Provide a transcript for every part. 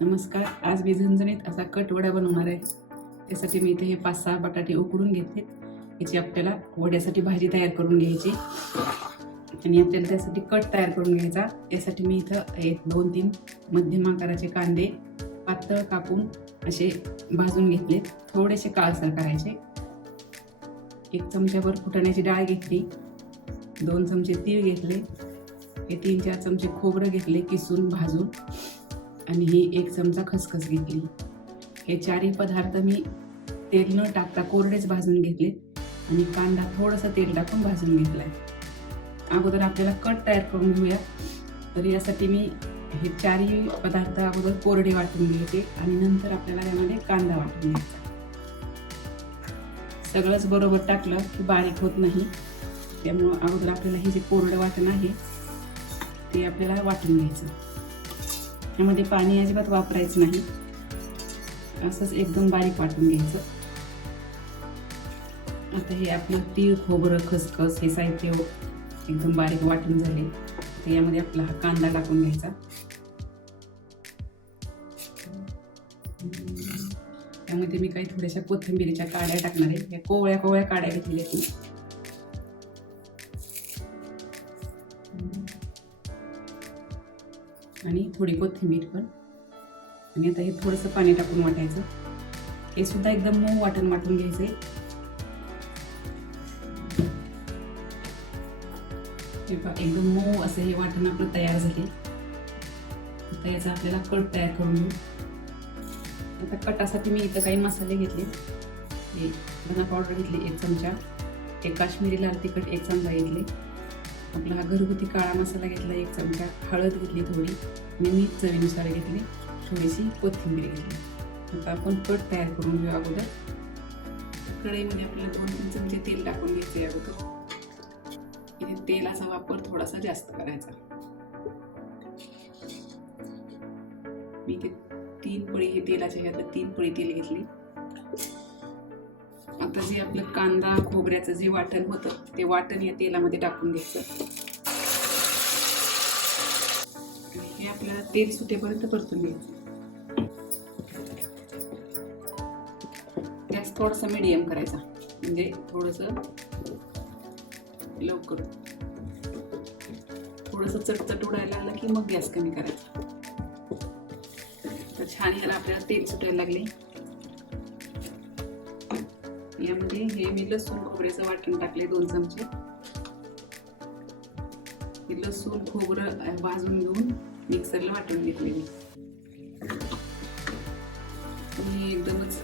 नमस्कार. आज मी झणझणीत असा कट वडा बनवणार आहे. त्यासाठी मी इथे हे 5-6 बटाटे उकडून घेतलेत. याची आपल्याला वड्यासाठी भाजी तयार करून घ्यायची आणि आपल्याला त्यासाठी कट तयार करून घ्यायचा. यासाठी मी इथं 1-2-3 मध्यम आकाराचे कांदे पातळ कापून असे भाजून घेतलेत. थोडेसे काळसर करायचे. 1 चमच्याभर फुटाण्याची डाळ घेतली. 2 चमचे तीळ घेतले. हे 3-4 चमचे खोबरं घेतले किसून भाजून आणि ही 1 चमचा खसखस घेतली. हे चारही पदार्थ मी तेल न टाकता कोरडेच भाजून घेतले आणि कांदा थोडंसं तेल टाकून भाजून घेतलाय. अगोदर आपल्याला कट तयार करून घेऊया. तर यासाठी मी हे चारही पदार्थ अगोदर कोरडे वाटून घ्यायचे आणि नंतर आपल्याला यामध्ये कांदा वाटून घ्यायचा. सगळंच बरोबर टाकलं की बारीक होत नाही. त्यामुळं अगोदर आपल्याला हे जे कोरडं वाटण आहे ते आपल्याला वाटून घ्यायचं. यामध्ये पाणी अजिबात वापरायचं नाही. असंच एकदम बारीक वाटून घ्यायचं. आता हे आपलं तीळ खोबरं खसखस हे साहित्य एकदम बारीक वाटून झाले. तर यामध्ये आपला हा कांदा टाकून घ्यायचा. त्यामध्ये मी काही थोड्याशा कोथिंबीरीच्या काड्या टाकणार आहे. या कोवळ्या कोवळ्या काड्या घेतलेल्या आहेत. आणि थोडी कोथिंबीर पण. आणि आता हे थोडंसं पाणी टाकून वाटायचं. हे सुद्धा एकदम मऊ वाटण वाटून घ्यायचंय. एकदम मऊ असं हे वाटण आपलं तयार झाले. आता याचा आपल्याला कट तयार करून घेऊ. आता कटासाठी मी इथं काही मसाले घेतले. हे धना पावडर घेतली 1 चमचा. हे काश्मीरी लाल तिखट 1 चमचा घेतले. आपला हा घरगुती काळा मसाला घेतला 1 चमचा. हळद घेतली थोडी. मीठ चवीनुसार घेतली. थोडीशी कोथिंबीर घेतली. आता आपण कट तयार करून घेऊ. अगोदर कढईमध्ये आपल्याला 2-3 चमचे तेल टाकून घ्यायचे. अगोदर इथे तेलाचा वापर थोडासा जास्त करायचा. मी इथे 3 पळी हे तेलाच्या ह्यात 3 पळी तेल घेतली. आता जे आपलं कांदा खोबऱ्याचं जे वाटण होतं ते वाटण या तेलामध्ये टाकून द्यायचं. हे आपल्याला तेल सुटेपर्यंत परतून घ्यायचं. गॅस थोडासा मीडियम करायचा म्हणजे थोडंसं लवकर थोडंसं चटचट उडायला लागलं की मग गॅस कमी करायचा. तर छान याला आपल्याला तेल सुटायला लागले. यामध्ये हे मी लसूण खोबऱ्याचं वाटण टाकले 2 चमचे. हे लसूण खोबरं भाजून घेऊन मिक्सरला वाटून घेतले. मी एकदमच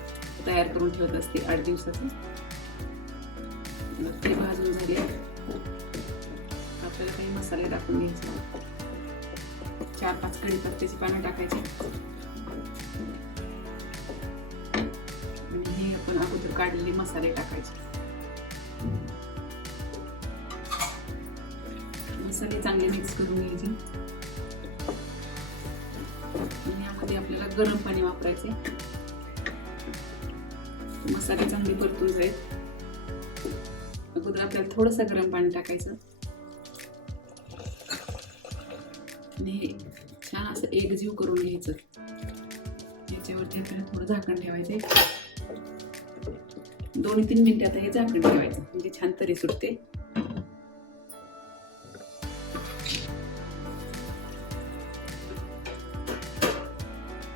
तयार करून ठेवत असते 8 दिवसाचं. ते भाजून झाले. आपल्याला काही मसाले टाकून घ्यायचे. 4-5 कढीपत्त्याची पानं टाकायची. आणि हे आपण अगोदर काढलेले मसाले टाकायचे. मसाले चांगले मिक्स करून घ्यायचे. आणि यामध्ये आपल्याला गरम पाणी वापरायचे. मसाले चांगले परतून जाईल. अगोदर आपल्याला थोडंसं गरम पाणी टाकायचं आणि छान असं एकजीव करून घ्यायचं. याच्यावरती आपल्याला थोडं झाकण ठेवायचे. 2-3 मिनिटं आता हे झाकण ठेवायचं म्हणजे छान तरी सुटते.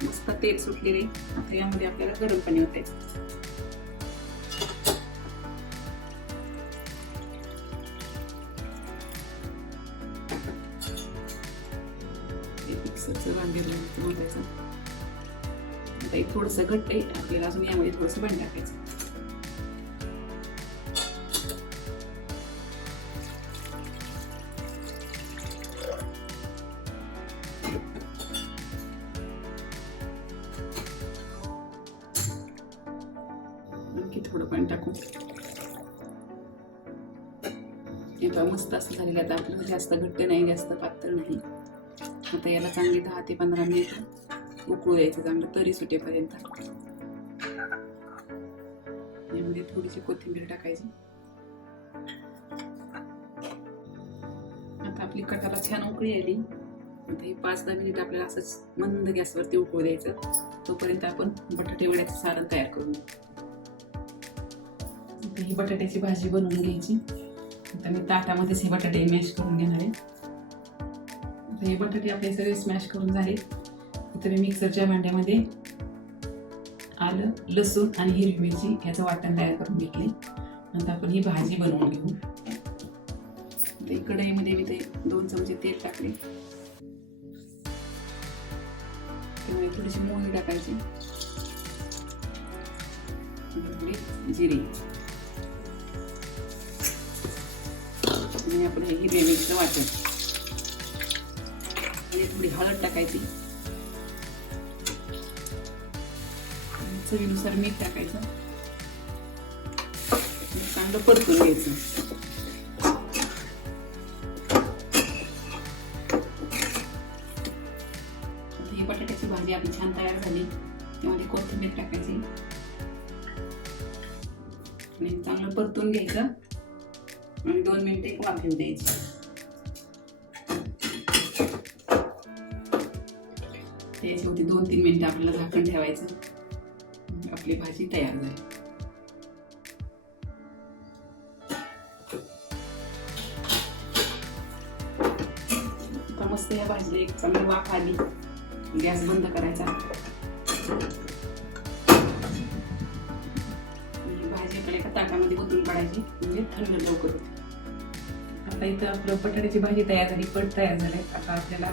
मस्त तेल सुटलेले. आता यामध्ये आपल्याला गरम पाणी ओतायचं. मिक्सरचं भांडं ओतायचं. आता एक थोडंसं घट्ट आहे. आपल्याला अजून यामध्ये थोडंसं पाणी टाकायचं. आणखी थोडं पाणी टाकू. हे मस्त असं झालेलं. आता आपल्याला जास्त घट्ट नाही जास्त पातळ नाही. आता याला चांगली 10 ते 15 मिनिट उकळू द्यायचं चांगलं तरी सुटेपर्यंत. यामध्ये थोडीशी कोथिंबीर टाकायची. आता आपली कटाला छान उकळी आली. आता हे 5-10 मिनिट आपल्याला असंच मंद गॅसवरती उकळू द्यायचं. तोपर्यंत आपण बटाटे वड्याचं सारण तयार करून घेऊ. आता ही बटाट्याची भाजी बनवून घ्यायची. आता मी ताटामध्येच हे बटाटे मॅश करून घेणार आहे. आता हे बटाटे आपले सगळे स्मॅश करून झाले. इथं मी मिक्सरच्या भांड्यामध्ये आलं, लसूण आणि हिरवी मिरची याचं वाटण तयार करून घेतले. नंतर आपण ही भाजी बनवून घेऊ. कढईमध्ये मी ते 2 चमचे तेल टाकले. त्यामुळे थोडीशी मोहरी टाकायची, थोडी जिरे आणि आपण हे हिरव्या मिरचीचं वाटण आणि थोडी हळद टाकायची. चवीनुसार मीठ टाकायचं. चांगलं परतून घ्यायचं. ही बटाट्याची भाजी आपली छान तयार झाली. त्यामध्ये कोथिंबीर टाकायची आणि चांगलं परतून घ्यायचं आणि 2 मिनिटे वाफ येऊ द्यायची. त्याच्यावरती 2-3 मिनिटं आपल्याला झाकण ठेवायचं. आपली भाजी तयार झाली. आता मस्त या भाजीला एक चांगली वाफ आली. गॅस बंद करायचा. भाजी आपल्याला एका ताटामध्ये ओतून काढायची, म्हणजे थंड लवकर होते. आता इथं आपलं बटाट्याची भाजी तयार झाली, कट तयार झालाय. आता आपल्याला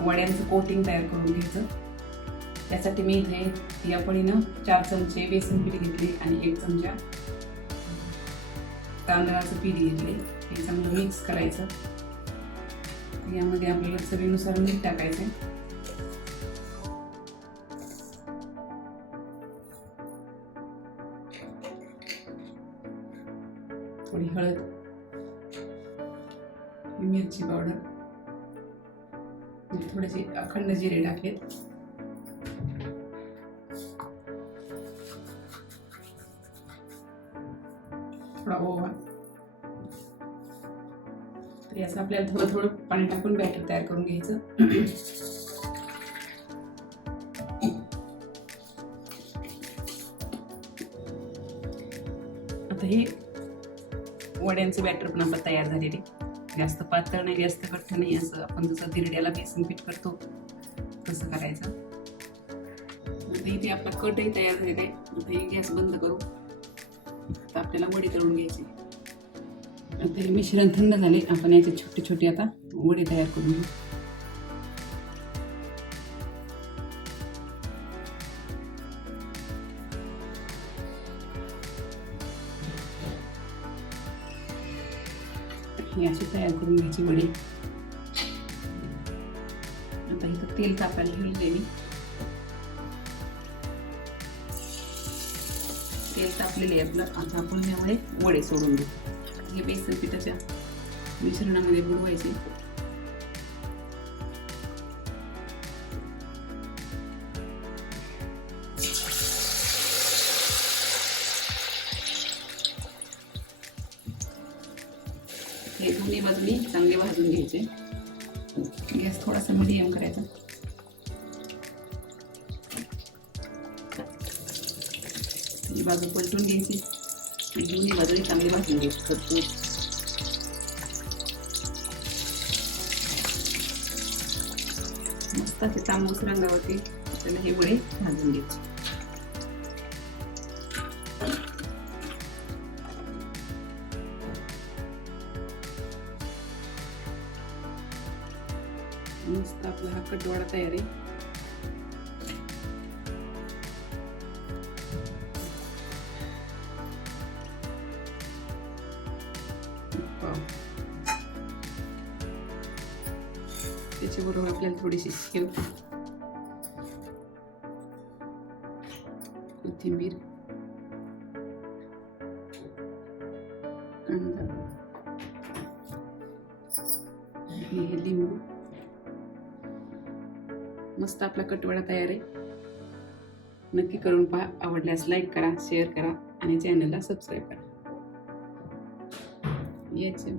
वड्यांचं कोटिंग तयार करून घ्यायचं. त्यासाठी मी इथे या पळीनं 4 चमचे बेसन पीठ घेतले आणि 1 चमचा तांदळाचं पीठ घेतले. हे चांगलं मिक्स करायचं. यामध्ये आपल्याला चवीनुसार मीठ टाकायचं. थोडी हळद, मिरची पावडर, थोडेसे अखंड जिरे टाकलेत. थोडा ओवा. तर याचं आपल्याला थोडं थोडं पाणी टाकून बॅटर तयार करून घ्यायचं. आता हे वड्यांचं बॅटर पण आपलं तयार झालेले. जास्त पातळ नाही, जास्त घट्ट नाही. असं आपण जसं धिरड्याला बेसन पीठ करतो तसं करायचं. आता इथे आपला कटही तयार झालेला आहे. आता हे गॅस बंद करू. आता आपल्याला वडी तळून घ्यायची. आता हे मिश्रण थंड झाले. आपण याचे छोटे छोटे आता वडे तयार करून घेऊ. ही अशी तयार करून घ्यायची वडी. आता इथं तेल तापायला ठेवले मी. तेल तापलेले आपलं. आता आपण यामुळे वडे सोडून देऊ. हे बेसन पिठाच्या मिश्रणामध्ये बुडवायचे. हे दोन्ही बाजूनी चांगले भाजून घ्यायचे. गॅस थोडासा मीडियम करायचा. ही बाजू पलटून घ्यायची आणि दोन्ही बाजूने चांगली भाजून घ्यायची. खरपूर मस्त असे तांबूस रंगावरती आपल्याला हे वडे भाजून घ्यायचे. मस्त आपला हा कटवडा तयार आहे. त्याच्याबरोबर आपल्याला थोडीशी शेव, कोथिंबीर, कांदा, हे लिंबू. मस्त आपला कटवडा तयार आहे. नक्की करून पहा. आवडल्यास लाईक करा, शेअर करा आणि चॅनलला सबस्क्राईब करा. याचे